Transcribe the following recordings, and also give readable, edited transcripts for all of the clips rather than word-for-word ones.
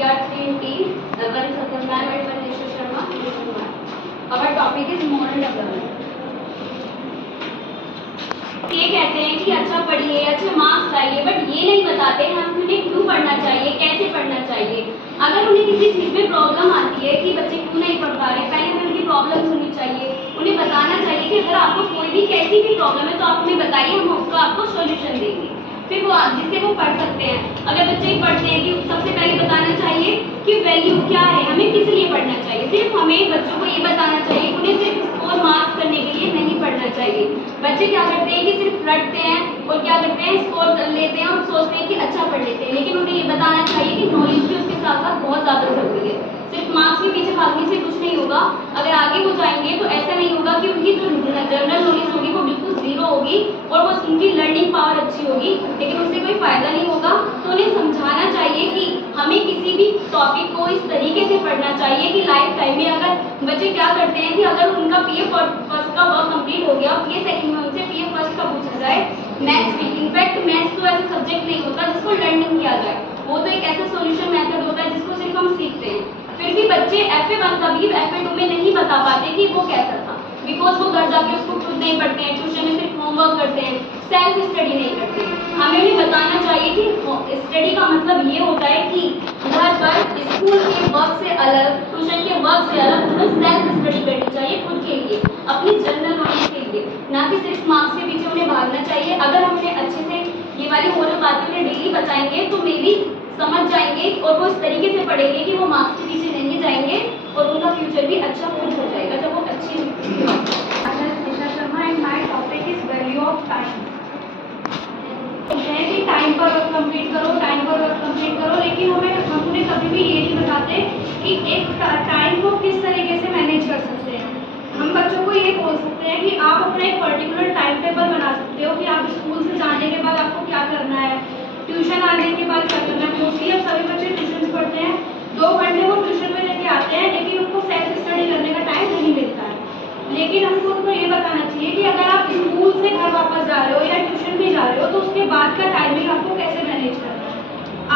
we are three in team. One is Satyam ma'am and one is Nisha Sharma and Nisha ma'am. Our topic is moral development. ये कहते हैं कि अच्छा पढ़िए, अच्छे marks लाइए, बट ये नहीं बताते हम उन्हें क्यों पढ़ना चाहिए, कैसे पढ़ना चाहिए। अगर उन्हें किसी चीज़ में प्रॉब्लम आती है कि बच्चे क्यों नहीं पढ़ पा रहे, पहले हमें उनकी प्रॉब्लम सुननी चाहिए, उन्हें बताना चाहिए कि अगर आपको कोई भी कैसी भी प्रॉब्लम है तो आप हमें बताइए, हम उसका आपको सोल्यूशन देंगे, फिर वो जिससे वो पढ़ सकते हैं। अगर बच्चे पढ़ते हैं कि सबसे पहले बताना चाहिए कि वैल्यू क्या है, हमें किस लिए पढ़ना चाहिए। सिर्फ हमें बच्चों को ये बताना चाहिए, उन्हें सिर्फ स्कोर मार्क्स करने के लिए नहीं पढ़ना चाहिए। बच्चे क्या करते हैं कि सिर्फ रटते हैं और क्या करते हैं, स्कोर कर लेते हैं और सोचते हैं कि अच्छा पढ़ लेते हैं, लेकिन उन्हें ये बताना चाहिए कि नॉलेज भी उसके साथ साथ बहुत ज़्यादा जरूरी है। सिर्फ मार्क्स के पीछे भागने से कुछ नहीं होगा। अगर आगे हो जाएंगे तो ऐसा नहीं होगा कि उनकी जो जनरल नॉलेज होगी वो बिल्कुल जीरो होगी और वो उनकी लर्निंग पावर अच्छी होगी, लेकिन उससे कोई फायदा नहीं होगा। तो उन्हें समझाना चाहिए कि हमें किसी भी टॉपिक को इस तरीके से पढ़ना चाहिए कि लाइफ टाइम में अगर बच्चे क्या करते हैं कि अगर उनका पीए फर्स्ट का वर्क कंप्लीट हो गया, पीए सेकंड में उनसे पीए फर्स्ट का पूछा जाए, मैथ्स भी, इनफैक्ट मैथ्स तो ऐसा सब्जेक्ट नहीं होता जिसको लर्निंग किया जाए, वो तो एक ऐसा सॉल्यूशन मेथड होता है जिसको सिर्फ हम सीखते हैं। फिर भी बच्चे FA1 कभी FA2 में नहीं बता पाते कि वो कैसा था, बिकॉज वो घर जाके उसको खुद नहीं पढ़ते हैं, ट्यूशन में सिर्फ होमवर्क करते हैं, सेल्फ स्टडी नहीं करते हैं। हमें उन्हें बताना चाहिए कि स्टडी का मतलब ये होता है कि घर पर स्कूल के वर्क से अलग, ट्यूशन के वर्क से अलग उन्हें सेल्फ स्टडी करनी चाहिए, खुद के लिए, अपनी जनरल नॉलेज के लिए, ना कि सिर्फ मार्क्स के पीछे उन्हें भागना चाहिए। अगर हम उन्हें अच्छे से ये वाली मोरल बातें उन्हें डेली बताएंगे तो मे भी समझ जाएंगे और वो इस तरीके से पढ़ेंगे कि वो मार्क्स के पीछे नहीं जाएंगे और उनका फ्यूचर भी अच्छा हो जाएगा जब वो अच्छी। Nisha Sharma and my topic is value of time. है कि टाइम पर वर्क कंप्लीट करो, टाइम पर वर्क कंप्लीट करो, लेकिन हम उन्हें कभी भी ये नहीं बताते कि एक टाइम को किस तरीके से मैनेज कर सकते हैं। हम बच्चों को ये बोल सकते हैं कि आप अपना एक पर्टिकुलर टाइम टेबल बना सकते हो कि आप स्कूल से जाने के बाद आपको क्या करना है, ट्यूशन आने के बाद क्या करना है। मोस्टली अब सभी बच्चे ट्यूशन पढ़ते हैं, 2 घंटे वो ट्यूशन में लेके आते हैं, लेकिन उनको सेल्फ स्टडी करने का टाइम नहीं मिलता है। लेकिन हमको उनको ये बताना चाहिए कि अगर आप स्कूल से घर वापस जा रहे हो या ट्यूशन भी जा रहे हो तो उसके बाद का टाइमिंग आपको कैसे मैनेज करना है।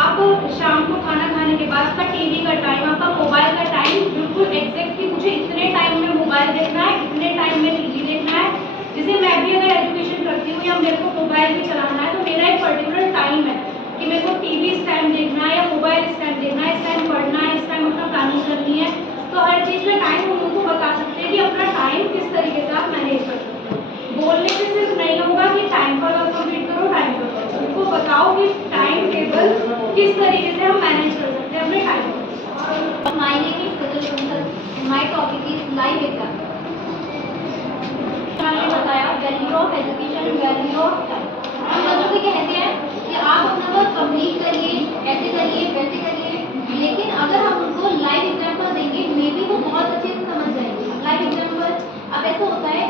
आप शाम को खाना खाने के बाद का टीवी का टाइम, आपका मोबाइल का टाइम बिल्कुल एग्जैक्ट कि मुझे इतने टाइम में मोबाइल देखना है, इतने टाइम में टीवी देखना है। जैसे मैं भी अगर एजुकेशन करती हूँ या मेरे को मोबाइल भी चलाना है तो मेरा एक पर्टिकुलर टाइम है कि मेरे को टीवी इस टाइम देखना है या मोबाइल इस टाइम देखना है, इस टाइम पढ़ना है, इस टाइम अपना प्लानिंग करनी है। तो हर चीज़ में टाइम हम उनको बता सकते हैं कि अपना टाइम किस तरीके से आप मैनेज कर सकते हो। बोलने से सिर्फ नहीं होगा कि टाइम पर वर्क कंप्लीट करो, टाइम पर करो, उनको बताओ कि टाइम टेबल किस तरीके से हम मैनेज कर सकते हैं अपने टाइम को। My name is Sajal Shankar, my topic is live exam. मैंने बताया value of education, value of time. हम बच्चों को कहते हैं कि आप अपना वर्क कंप्लीट करिए, ऐसे करिए, वैसे करिए, लेकिन अगर हम उनको लाइव एग्जाम्पल देंगे मे भी वो बहुत अच्छे से समझ जाएंगे। लाइव एग्जाम्पल अब ऐसा होता है,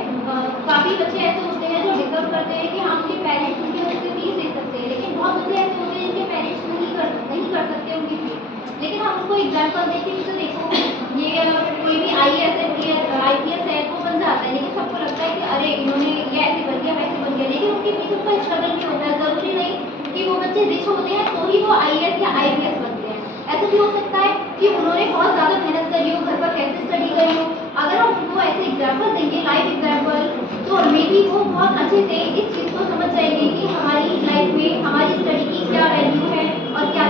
काफ़ी बच्चे ऐसे होते हैं जो डिजर्व करते हैं कि हम उनके पेरेंट्स उनकी वजह से फीस दे सकते हैं, लेकिन बहुत बच्चे ऐसे होते हैं जिनके पेरेंट्स नहीं कर सकते उनकी फीस, लेकिन हम उनको एग्जाम्पल देखें कि देखो ये कोई भी IAS है तो बन जाता है, लेकिन सबको लगता है कि अरे इन्होंने ये ऐसे बन गया वैसे बन गया, लेकिन उनके पीछे उनका स्ट्रगल नहीं होता है। ज़रूरी नहीं कि वो बच्चे रिच होते हैं तो ही वो IAS या IPS बनते हैं। ऐसा भी हो सकता है कि उन्होंने बहुत ज़्यादा मेहनत करी हो, घर पर कैसे स्टडी करी हो। अगर हम उनको ऐसे एग्जाम्पल देंगे, लाइव एग्जाम्पल, तो मे बी वो बहुत अच्छे से इस चीज़ को समझ जाएंगे कि हमारी लाइफ में हमारी स्टडी की क्या वैल्यू है और क्या